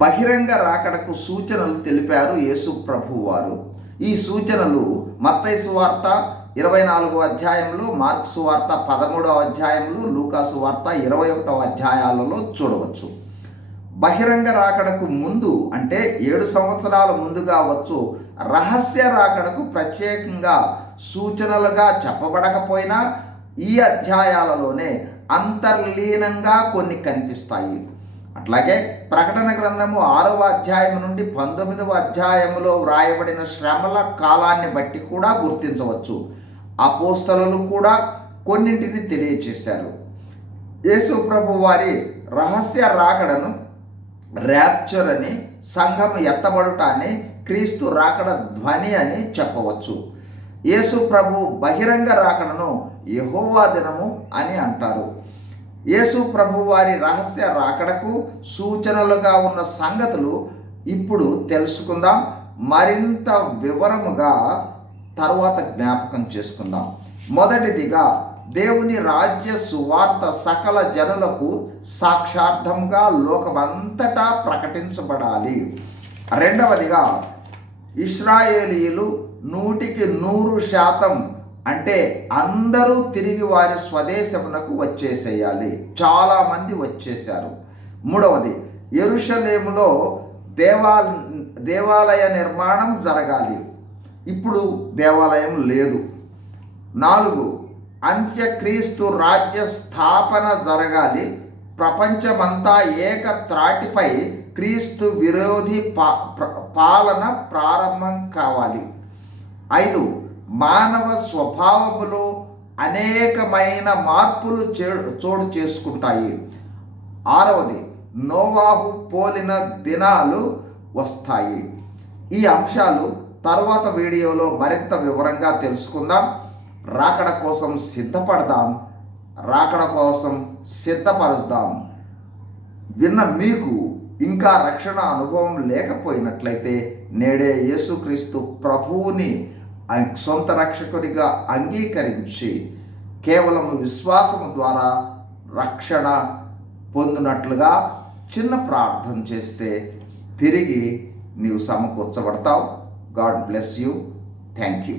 బహిరంగ రాకడకు సూచనలు తెలిపారు యేసు ప్రభువారు. ఈ సూచనలు మత్తయి సువార్త 24వ అధ్యాయంలో, మార్కు సువార్త 13వ అధ్యాయంలో, లూకా సువార్త 21వ అధ్యాయాలలో చూడవచ్చు. బహిరంగ రాకడకు ముందు అంటే 7 సంవత్సరాల ముందుగా వచ్చు రహస్య రాకడకు ప్రత్యేకంగా సూచనలుగా చెప్పబడకపోయినా ఈ అధ్యాయాలలోనే అంతర్లీనంగా కొన్ని కనిపిస్తాయి. అట్లాగే ప్రకటన గ్రంథము 6వ అధ్యాయం నుండి 19వ అధ్యాయములో వ్రాయబడిన శ్రమల కాలాన్ని బట్టి కూడా గుర్తించవచ్చు. అపోస్తలులు కూడా కొన్నింటిని తెలియచేశారు. యేసు ప్రభు వారి రహస్య రాకడను ర్యాప్చర్ అని, సంఘం ఎత్తబడుట అని, క్రీస్తు రాకడ ధ్వని అని చెప్పవచ్చు. యేసు ప్రభు బహిరంగ రాకడను యెహోవా దినము అని అంటారు. యేసు ప్రభు వారి రహస్య రాకడకు సూచనలుగా ఉన్న సంగతులు ఇప్పుడు తెలుసుకుందాం. మరింత వివరముగా తరువాత జ్ఞాపకం చేసుకుందాం. మొదటిదిగా దేవుని రాజ్య సువార్త సకల జనులకు సాక్షార్థంగా లోకమంతటా ప్రకటించబడాలి. రెండవదిగా ఇశ్రాయేలీయులు 100% అంటే అందరూ తిరిగి వారి స్వదేశమునకు వచ్చేసేయాలి. చాలామంది వచ్చేశారు. మూడవది, యెరూషలేములో దేవాలయ నిర్మాణం జరగాలి. ఇప్పుడు దేవాలయం లేదు. 4, అంత్యక్రీస్తు రాజ్య స్థాపన జరగాలి. ప్రపంచమంతా ఏక త్రాటిపై క్రీస్తు విరోధి పాలన ప్రారంభం కావాలి. 5, మానవ స్వభావములో అనేకమైన మార్పులు చోటు చేసుకుంటాయి. 6వది, నోవాహు పోలిన దినాలు వస్తాయి. ఈ అంశాలు తర్వాత వీడియోలో మరింత వివరంగా తెలుసుకుందాం. రాకడ కోసం సిద్ధపడదాం, రాకడ కోసం సిద్ధపరుద్దాం. విన్న మీకు ఇంకా రక్షణ అనుభవం లేకపోయినట్లయితే నేడే యేసుక్రీస్తు ప్రభువుని సొంత రక్షకుడిగా అంగీకరించి కేవలం విశ్వాసము ద్వారా రక్షణ పొందినట్లుగా చిన్న ప్రార్థన చేస్తే తిరిగి నీవు సమకూర్చబడతావు. God bless you. Thank you.